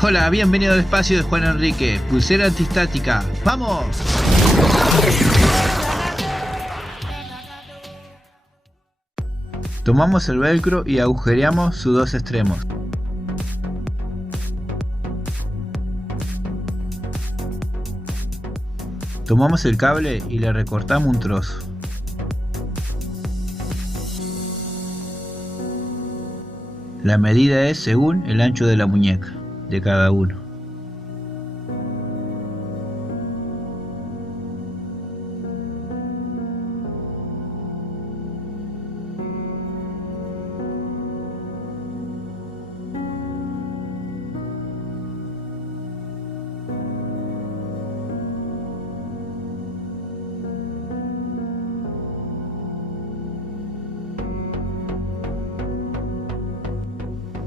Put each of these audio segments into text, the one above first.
Hola, bienvenido al espacio de Juan Enrique, pulsera antistática. ¡Vamos! Tomamos el velcro y agujereamos sus dos extremos. Tomamos el cable y le recortamos un trozo. La medida es según el ancho de la muñeca de cada uno.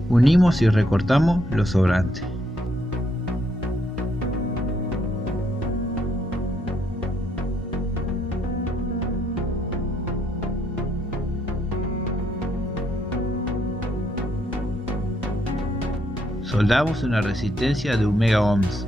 Unimos y recortamos lo sobrante. Soldamos una resistencia de 1 megaohms.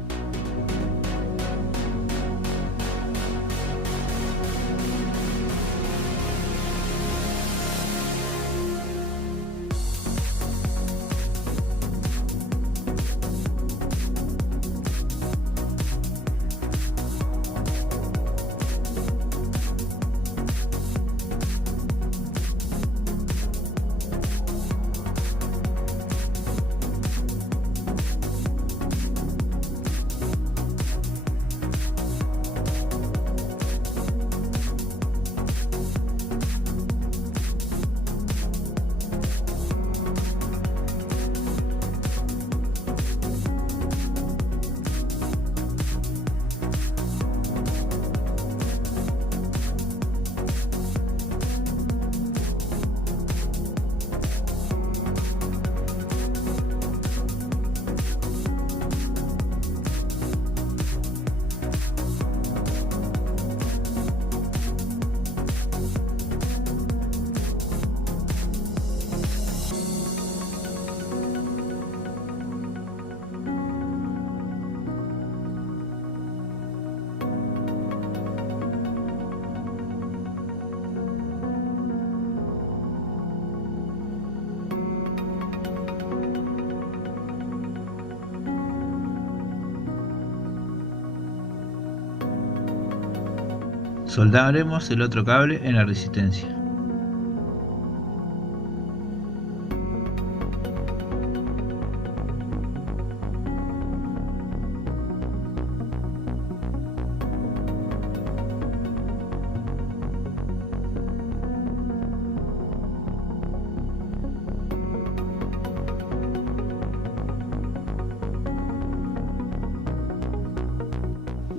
Soldaremos el otro cable en la resistencia.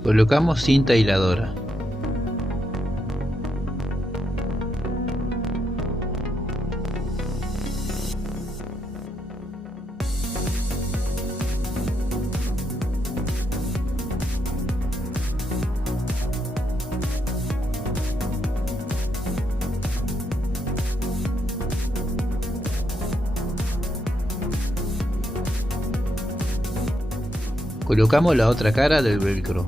Colocamos cinta aisladora. Colocamos la otra cara del velcro.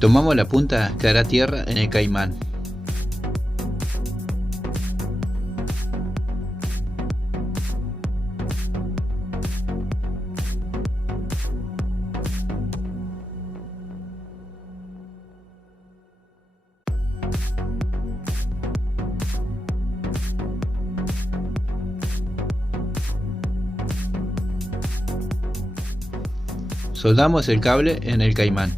Tomamos la punta que hará tierra en el caimán. Soldamos el cable en el caimán.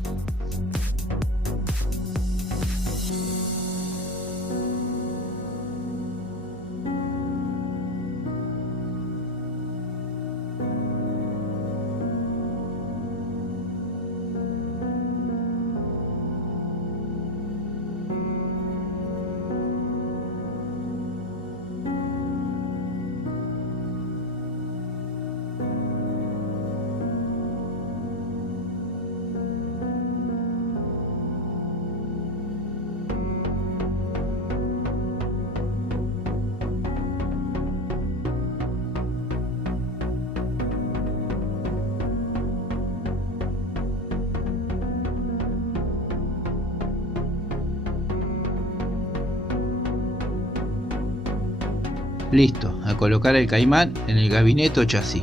Listo, a colocar el caimán en el gabinete o chasis.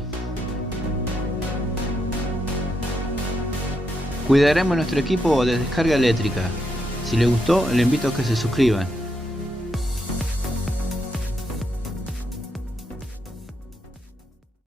Cuidaremos nuestro equipo de descarga eléctrica. Si les gustó, les invito a que se suscriban.